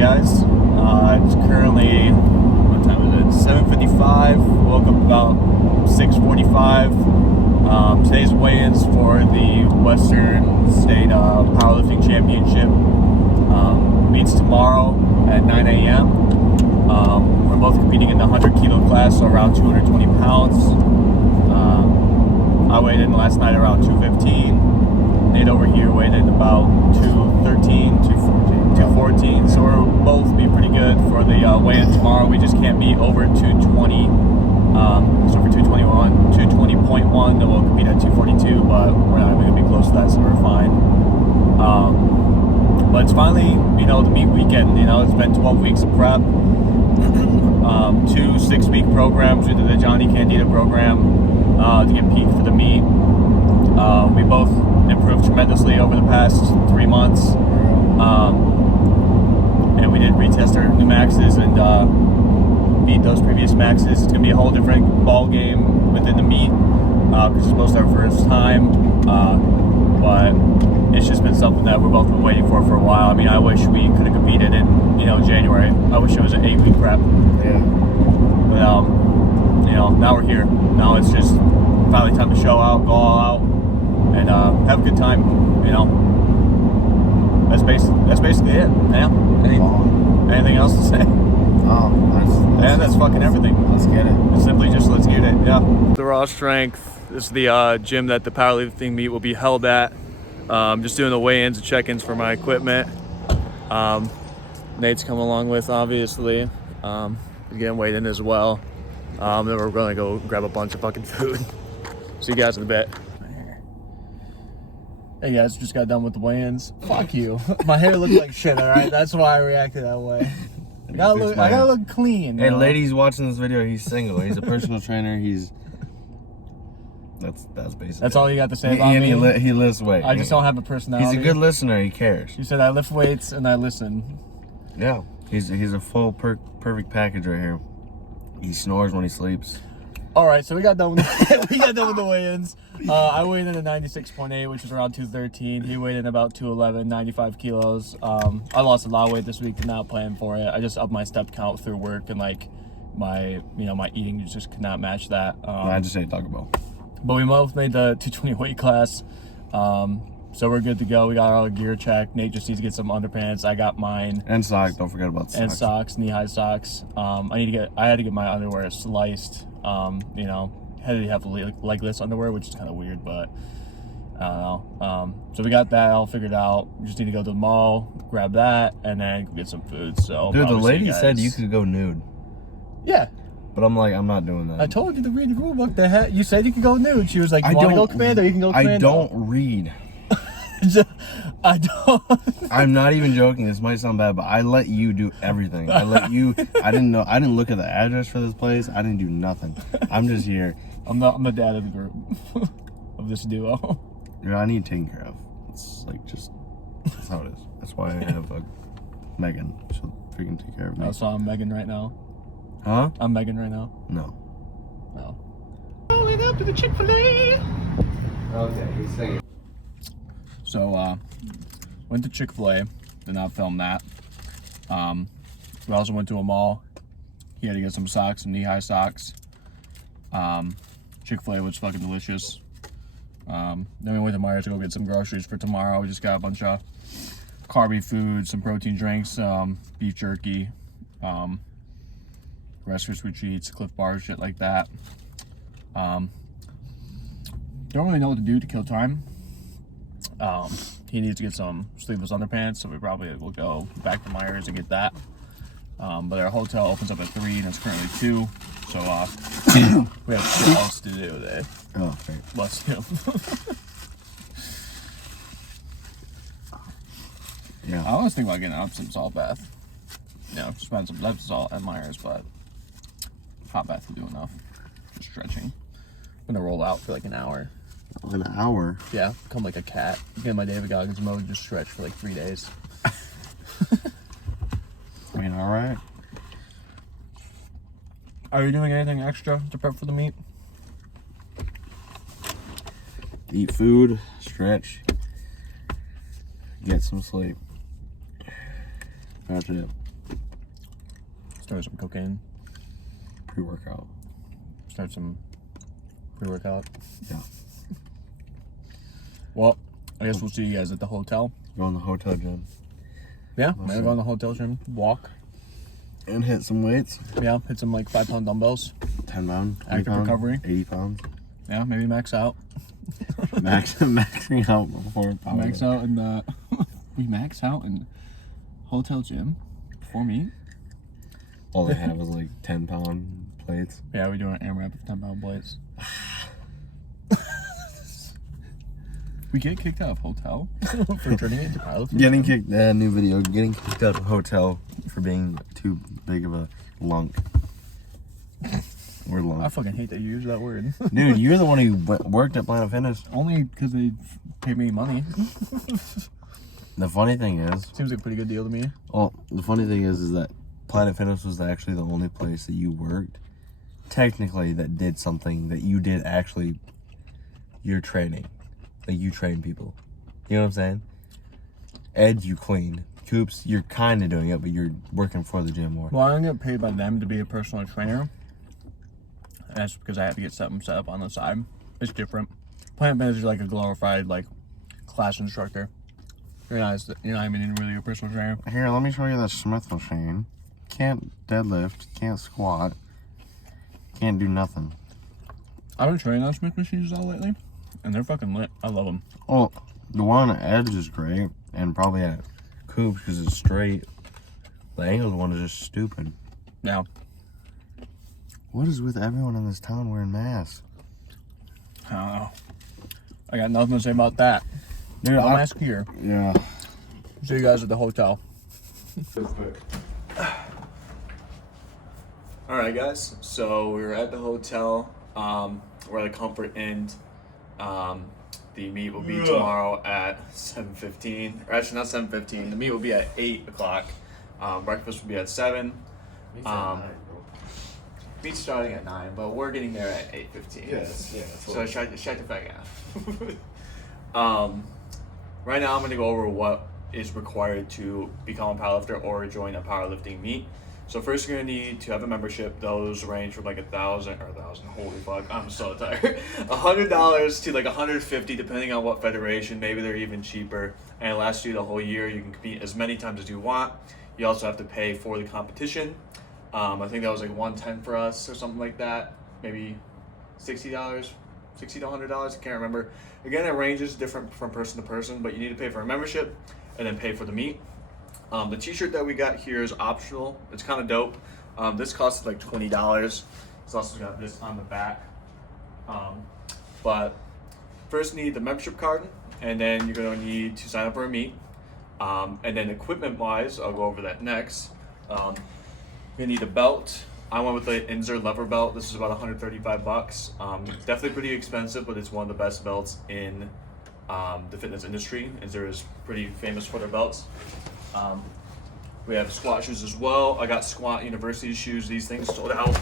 guys. It's currently, what time is it? 7:55. Woke up about 6:45. Today's weigh-ins for the Western State Powerlifting Championship. Meets tomorrow at 9 a.m. We're both competing in the 100 kilo class, so around 220 pounds. I weighed in last night around 215. Nate over here weighed in about 213, 214. So we'll both be pretty good for the weigh-in tomorrow. We just can't be over 220. So for 221, 220.1, then we'll compete at 242, but we're not even going to be close to that, so we're fine. But it's finally, the meet weekend. It's been 12 weeks of prep. 2 6-week programs. We did the Johnny Candida program to get peaked for the meet. We both improved tremendously over the past 3 months. And we did retest our new maxes and beat those previous maxes. It's going to be a whole different ball game within the meet because it's most our first time. But it's just been something that we've both been waiting for a while. I mean, I wish we could have competed in, January. I wish it was an 8-week prep. Yeah. But, now we're here. Now it's just finally time to show out, go all out, and have a good time. That's basically it. Yeah. Anything else to say? That's fucking everything. Let's get it. It's simply just let's get it. Yeah. The Raw Strength is the gym that the powerlifting meet will be held at. Just doing the weigh-ins and check-ins for my equipment. Nate's coming along with, obviously. He's getting weighed in as well. Then we're gonna go grab a bunch of fucking food. See you guys in a bit. Hey guys, just got done with the weigh-ins. Fuck you. My hair looked like shit, alright? That's why I reacted that way. I gotta look clean. Hey, ladies watching this video, he's single. He's a personal trainer. That's basically. That's all you got to say about me? He lifts weights. I just don't have a personality. He's a good listener. He cares. You said I lift weights and I listen. Yeah. He's a full perfect package right here. He snores when he sleeps. All right, so we got done with the weigh-ins. I weighed in at 96.8, which is around 213. He weighed in about 211, 95 kilos. I lost a lot of weight this week, not planning for it. I just upped my step count through work, and my eating just could not match that. I just ate Taco Bell. But we both made the 220 weight class, so we're good to go. We got all our gear checked. Nate just needs to get some underpants. I got mine. And socks. Don't forget about the socks. And socks, knee-high socks. I had to get my underwear sliced. Had to have legless underwear, which is kind of weird, but I don't know. So we got that all figured out. We just need to go to the mall, grab that, and then go get some food. So dude, the lady said you could go nude. Yeah. But I'm like, I'm not doing that. I told you to read the rule book. You said you could go nude. She was like, you want to go commando? You can go commando. I don't read. I don't. I'm not even joking. This might sound bad, but I let you do everything. I didn't look at the address for this place. I didn't do nothing. I'm just here. I'm the dad of the group of this duo. Dude, I need taken care of. It's that's how it is. That's why I have Megan. She'll freaking take care of me. So I'm Megan right now. Huh? I'm Megan right now. No. Going up to the Chick-fil-A. Okay, he's singing. So, went to Chick-fil-A, did not film that. We also went to a mall. He had to get some socks, some knee-high socks. Chick-fil-A was fucking delicious. Then we went to Myers to go get some groceries for tomorrow. We just got a bunch of carby food, some protein drinks, beef jerky, Rice Krispie treats, Cliff Bars, shit like that. Don't really know what to do to kill time. He needs to get some sleeveless underpants, so we probably will go back to Myers and get that. But our hotel opens up at 3 and it's currently 2, so we have shit else to do today. Oh, okay. Bless you. Yeah. I always think about getting an Epsom salt bath. Spend some Epsom salt at Myers, but hot bath will do enough. Just stretching. I'm gonna roll out for like an hour. An hour? Yeah, become like a cat. Get in my David Goggins mode, just stretch for like 3 days. I mean, all right. Are you doing anything extra to prep for the meet? Eat food, stretch, get some sleep. That's it. Start some cocaine. Pre-workout. Start some pre-workout. Yeah. Well, I guess we'll see you guys at the hotel. Go in the hotel gym. Yeah, maybe go in the hotel gym, walk. And hit some weights. Yeah, hit some like 5-pound dumbbells. 10 pound. Active pound, recovery. 80 pounds. Yeah, maybe max out. Maxing out before power. Max out in the we max out in hotel gym before meet. All they have is like 10 pound plates. Yeah, we do an AMRAP of 10-pound plates. We get kicked out of hotel for turning it into powerlifting. Getting kicked, new video. Getting kicked out of hotel for being too big of a lunk. We're lunk. I fucking hate that you use that word. Dude, you're the one who worked at Planet Fitness. Only because they pay me money. The funny thing is, Seems like a pretty good deal to me. well, the funny thing is that Planet Fitness was actually the only place that you worked, technically, that did something that you did actually, your training. Like, you train people. You know what I'm saying? Ed, you clean. Coops, you're kind of doing it, but you're working for the gym more. Well, I don't get paid by them to be a personal trainer. That's because I have to get something set up on the side. It's different. Planet Fitness is like a glorified like class instructor. You're not even really a personal trainer. Here, let me show you the Smith machine. Can't deadlift, can't squat, can't do nothing. I've been training on Smith machines all lately, and they're fucking lit. I love them. Oh, the one on Edge is great, and probably at Coops because it's straight. The angled one is just stupid. Yeah. What is with everyone in this town wearing masks? I don't know. I got nothing to say about that. Dude, I'll ask here. Yeah. See you guys at the hotel. Alright guys, so we were at the hotel. We're at the Comfort Inn. The meet will be tomorrow at 7:15. Or actually not 7:15. The meet will be at 8 o'clock. Breakfast will be at 7. Meet's starting at 9, but we're getting there at 8:15. Yes. So shut the fuck out. Right now I'm going to go over what is required to become a powerlifter or join a powerlifting meet. So first you're going to need to have a membership. Those range from like $1,000, holy fuck, I'm so tired. $100 to like $150 depending on what federation. Maybe they're even cheaper. And it lasts you the whole year. You can compete as many times as you want. You also have to pay for the competition. I think that was like $110 for us or something like that. Maybe $60, $60 to $100, I can't remember. Again, it ranges different from person to person, but you need to pay for a membership and then pay for the meet. The t-shirt that we got here is optional. It's kind of dope. This costs like $20. It's also got this on the back. But first you need the membership card, and then you're going to need to sign up for a meet. And then equipment-wise, I'll go over that next. You're gonna need a belt. I went with the Inzer lever belt. This is about $135. Definitely pretty expensive, but it's one of the best belts in the fitness industry. Inzer is pretty famous for their belts. We have squat shoes as well. I got Squat University shoes. These things sold out.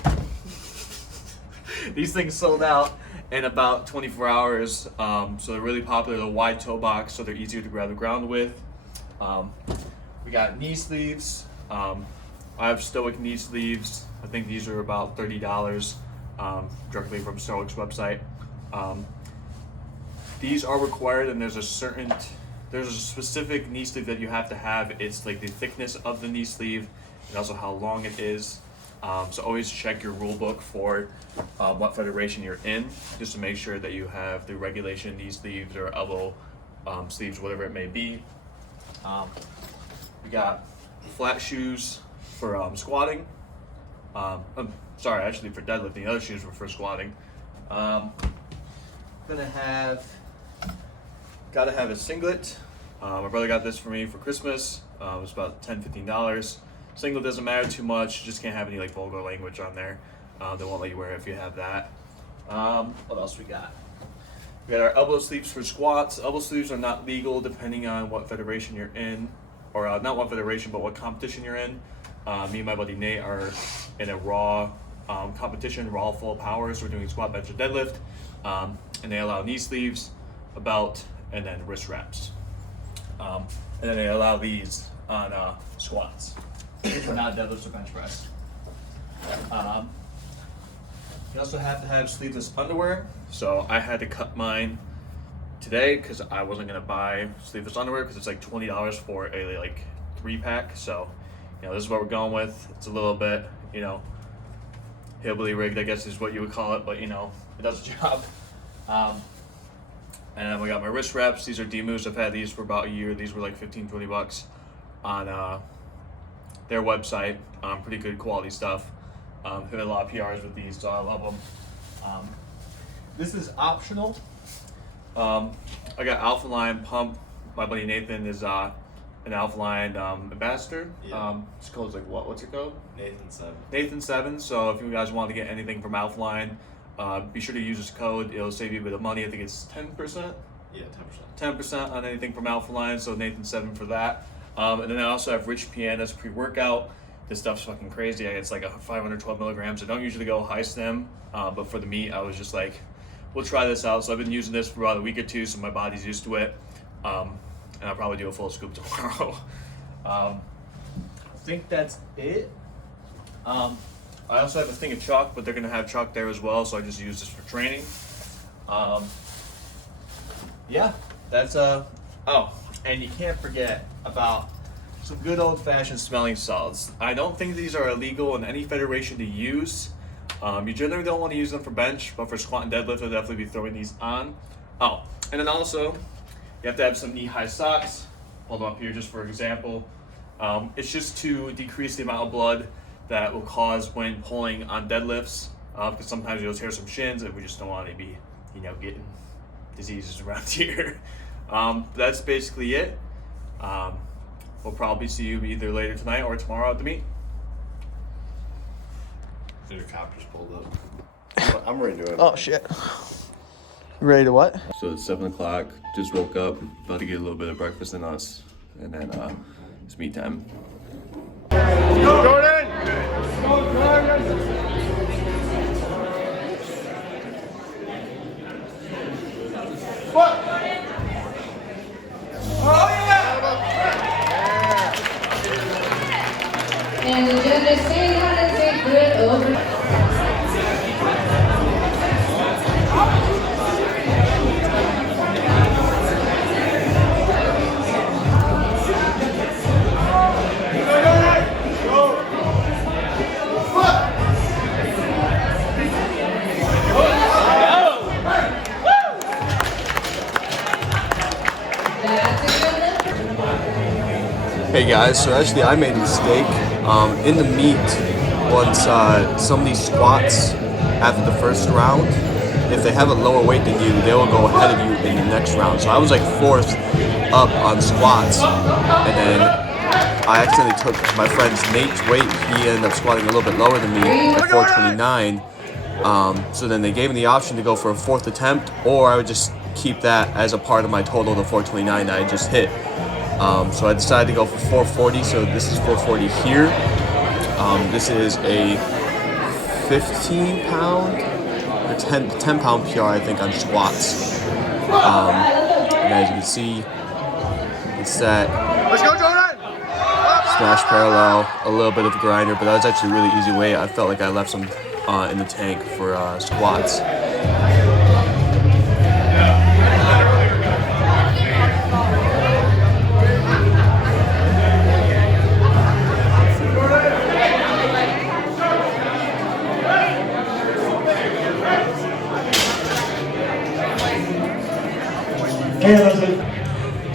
These things sold out in about 24 hours. So they're really popular. They're wide toe box, so they're easier to grab the ground with. We got knee sleeves. I have Stoic knee sleeves. I think these are about $30 directly from Stoic's website. These are required, and there's a specific knee sleeve that you have to have. It's like the thickness of the knee sleeve and also how long it is. So always check your rule book for what federation you're in, just to make sure that you have the regulation knee sleeves or elbow sleeves, whatever it may be. We got flat shoes for squatting. Sorry, actually for deadlifting. The other shoes were for squatting. Gotta have a singlet. My brother got this for me for Christmas. It was about $10-15. Singlet doesn't matter too much. You just can't have any like vulgar language on there. They won't let you wear it if you have that. What else we got? We got our elbow sleeves for squats. Elbow sleeves are not legal depending on what federation you're in, or not what federation, but what competition you're in. Me and my buddy Nate are in a raw competition, raw full power. So we're doing squat, bench, and deadlift, and they allow knee sleeves, a belt, and then wrist wraps. And then they allow these on squats, but not deadlifts or bench press. You also have to have sleeveless underwear. So I had to cut mine today because I wasn't gonna buy sleeveless underwear because it's like $20 for a like 3-pack. So, this is what we're going with. It's a little bit, hillbilly rigged, I guess is what you would call it, but it does the job. And then we got my wrist wraps. These are D-Moose. I've had these for about a year. These were like 15, 20 bucks on their website. Pretty good quality stuff. Hit a lot of PRs with these, so I love them. This is optional. I got Alpha Line Pump. My buddy Nathan is an Alpha Line ambassador. Yeah. It's called what's it called? Nathan 7. Nathan 7. So if you guys want to get anything from Alpha Line, be sure to use this code. It'll save you a bit of money. I think it's 10%. Yeah, 10% on anything from Alpha Line. So Nathan 7 for that. And then I also have Rich Piana's pre-workout. This stuff's fucking crazy. It's like 512 milligrams. I don't usually go high stem, but for the meet, I was just like, we'll try this out. So I've been using this for about a week or two, so my body's used to it. And I'll probably do a full scoop tomorrow. I think that's it. I also have a thing of chalk, but they're gonna have chalk there as well, so I just use this for training. Yeah, that's oh, and you can't forget about some good old-fashioned smelling salts. I don't think these are illegal in any federation to use. You generally don't want to use them for bench, but for squat and deadlift, I'll definitely be throwing these on. Oh, and then also, you have to have some knee-high socks. Hold them up here just for example. It's just to decrease the amount of blood that will cause when pulling on deadlifts, because sometimes you'll tear some shins, and we just don't want to be, getting diseases around here. That's basically it. We'll probably see you either later tonight or tomorrow at the meet. Your cop just pulled up. I'm ready to do it. Oh shit. Ready to what? So it's 7 o'clock. Just woke up. About to get a little bit of breakfast in us. And then it's meet time. Jordan! What? Oh yeah! And the judges say how to take good over. Hey guys, so actually I made a mistake. In the meet, once some of these squats after the first round, if they have a lower weight than you, they will go ahead of you in the next round. So I was like 4th up on squats, and then I accidentally took my friend's Nate's weight. He ended up squatting a little bit lower than me at 429. So then they gave me the option to go for a 4th attempt, or I would just keep that as a part of my total, the 429 that I just hit. So I decided to go for 440, so this is 440 here. This is a 15-pound or 10-pound PR, I think, on squats. And as you can see, it's that Let's go, Jordan! smash parallel, a little bit of a grinder, but that was actually a really easy weight. I felt like I left some in the tank for squats.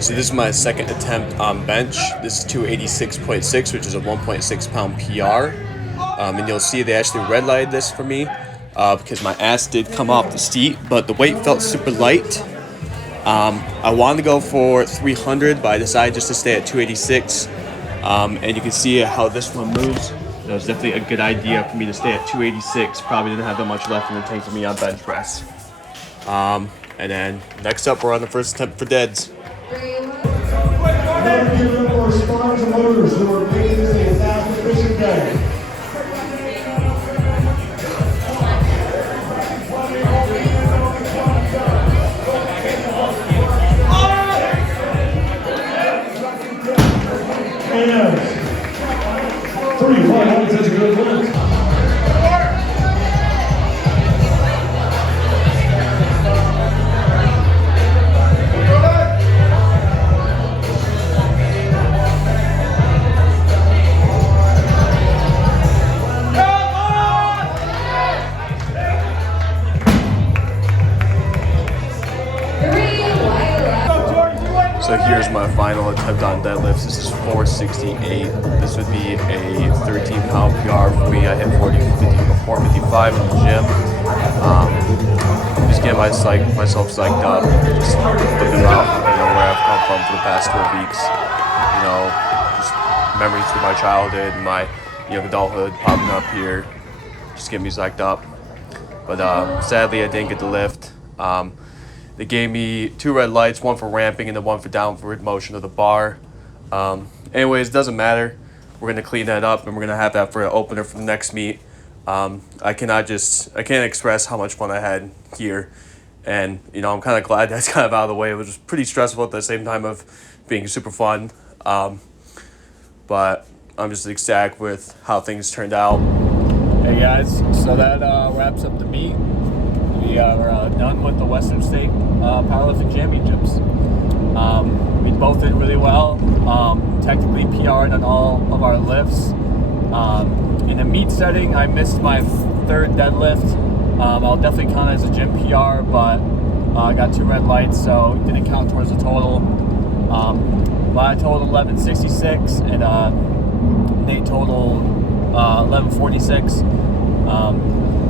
So this is my second attempt on bench. This is 286.6, which is a 1.6 pound PR. And you'll see they actually red lighted this for me because my ass did come off the seat, but the weight felt super light. I wanted to go for 300, but I decided just to stay at 286. And you can see how this one moves. It was definitely a good idea for me to stay at 286. Probably didn't have that much left in the tank for me on bench press. And then next up, we're on the first attempt for deads. Another give for sponsors and motors who are making this a 1,000 fishing day. And 3 100 is a good win. have done deadlifts. This is 468. This would be a 13-pound PR for me. I hit 455 in the gym. Just getting myself psyched up, just looking about, where I've come from for the past 12 weeks. Just memories from my childhood and my young adulthood popping up here, just getting me psyched up. But sadly, I didn't get the lift. They gave me 2 red lights, one for ramping and then one for downward motion of the bar. Anyways, it doesn't matter. We're going to clean that up, and we're going to have that for an opener for the next meet. I can't express how much fun I had here. And, I'm kind of glad that's kind of out of the way. It was pretty stressful at the same time of being super fun. But I'm just ecstatic with how things turned out. Hey guys, so that wraps up the meet. We are done with the Western State Powerlifting Championships. We both did really well. Technically PR'd on all of our lifts. In a meet setting, I missed my 3rd deadlift. I'll definitely count it as a gym PR, but I got 2 red lights, so it didn't count towards the total. I totaled 1166, and Nate totaled 1146.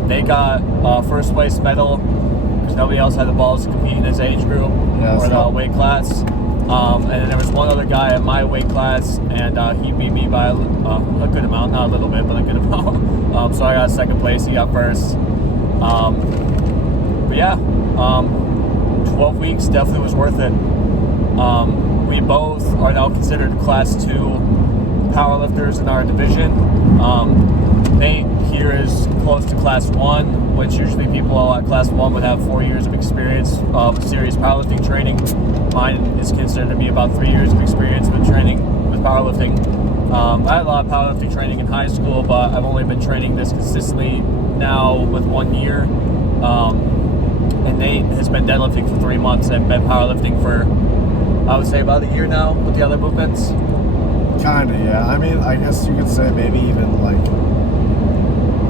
They got first place medal because nobody else had the balls to compete in his age group or the weight class. And then there was one other guy in my weight class, and he beat me by a good amount, not a little bit, but a good amount. So I got 2nd place, he got 1st. But yeah, 12 weeks definitely was worth it. We both are now considered class 2 powerlifters in our division. Nate here is close to class 1, which usually people at class 1 would have 4 years of experience of serious powerlifting training. Mine is considered to be about 3 years of experience with training with powerlifting. I had a lot of powerlifting training in high school, but I've only been training this consistently now with 1 year. And Nate has been deadlifting for 3 months and been powerlifting for, I would say, about a year now with the other movements. Kinda, yeah. I mean, I guess you could say maybe even like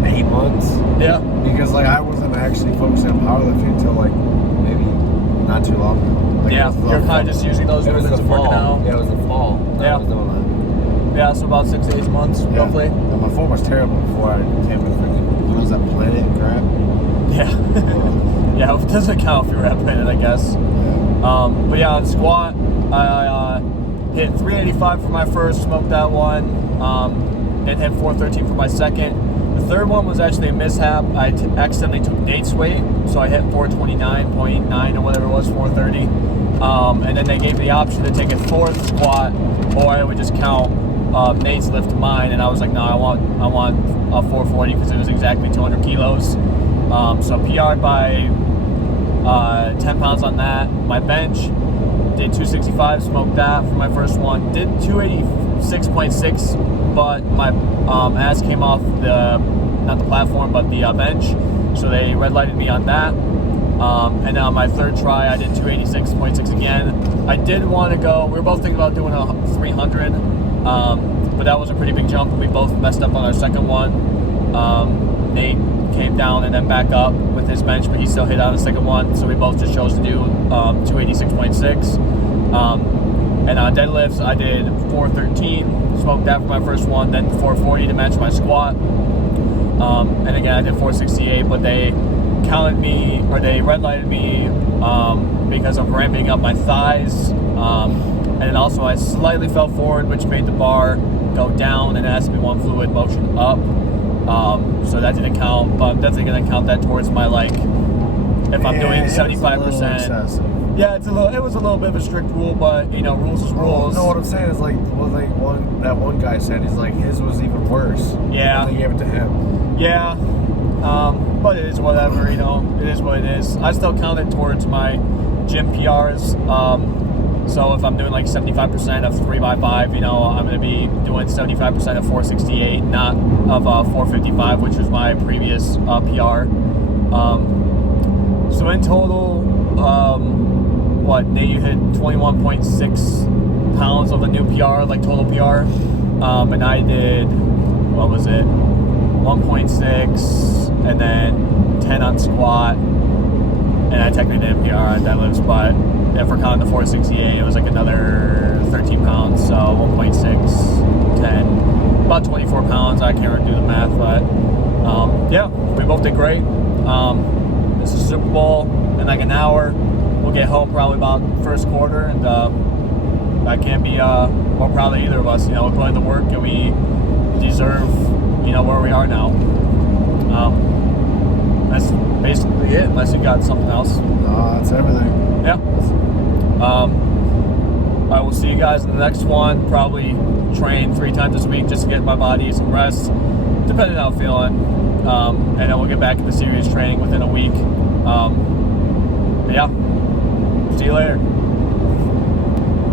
8 months. Yeah. Because I wasn't actually focusing on powerlifting until maybe not too long ago. Yeah, you're kind of just using those movements and working out. Yeah, it was the fall. Yeah. I was doing that. Yeah, so about 6 to 8 months, roughly. And my form was terrible before I came with it. When I was at Planet and crap. Yeah. Yeah, it doesn't count if you were at Planet, I guess. But yeah, on squat, I hit 385 for my first, smoked that one, and hit 413 for my second. The third one was actually a mishap. I accidentally took Nate's weight, so I hit 429.9 or whatever it was, 430. And then they gave me the option to take a 4th squat, or I would just count Nate's lift to mine, and I was like, no, I want a 440 because it was exactly 200 kilos. So PR'd by 10 pounds on that. My bench did 265, smoked that for my first one. Did 286.6, but my ass came off not the platform, but the bench. So they red lighted me on that. And then on my 3rd try, I did 286.6 again. I did want to go, we were both thinking about doing a 300, but that was a pretty big jump. We both messed up on our 2nd one. Nate came down and then back up with his bench, but he still hit on the 2nd one. So we both just chose to do 286.6. And on deadlifts, I did 413, smoked that for my first one, then 440 to match my squat. And again, I did 468, but they counted me, or they red lighted me because of ramping up my thighs. And then also I slightly fell forward, which made the bar go down and asked me one fluid motion up. So that didn't count, but I'm definitely going to count that towards my, if I'm doing 75%. Yeah, it was a little bit of a strict rule, but rules is rules. No, what I'm saying is that one guy said his was even worse. Yeah. They gave it to him. Yeah. But it is whatever, it is what it is. I still count it towards my gym PRs. So if I'm doing 75% of 3x5, I'm going to be doing 75% of 468, not of 455, which was my previous PR. So in total, Nate, you hit 21.6 pounds of a new PR, total PR. And I did, 1.6, and then 10 on squat. And I technically didn't PR on deadlifts, but if we're counting the 468, it was like another 13 pounds, so 1.6, 10, about 24 pounds. I can't really do the math, but yeah, we both did great. This is Super Bowl in like an hour. We'll get home probably about first quarter, and I can't be more proud of either of us. You know, we put in the work, and we deserve, you know, where we are now. That's basically it, unless you got something else. That's everything. Yeah. I will see you guys in the next one. Probably train 3 times this week just to get my body some rest, depending on how I'm feeling. And then we'll get back into serious training within a week. But yeah. See you later.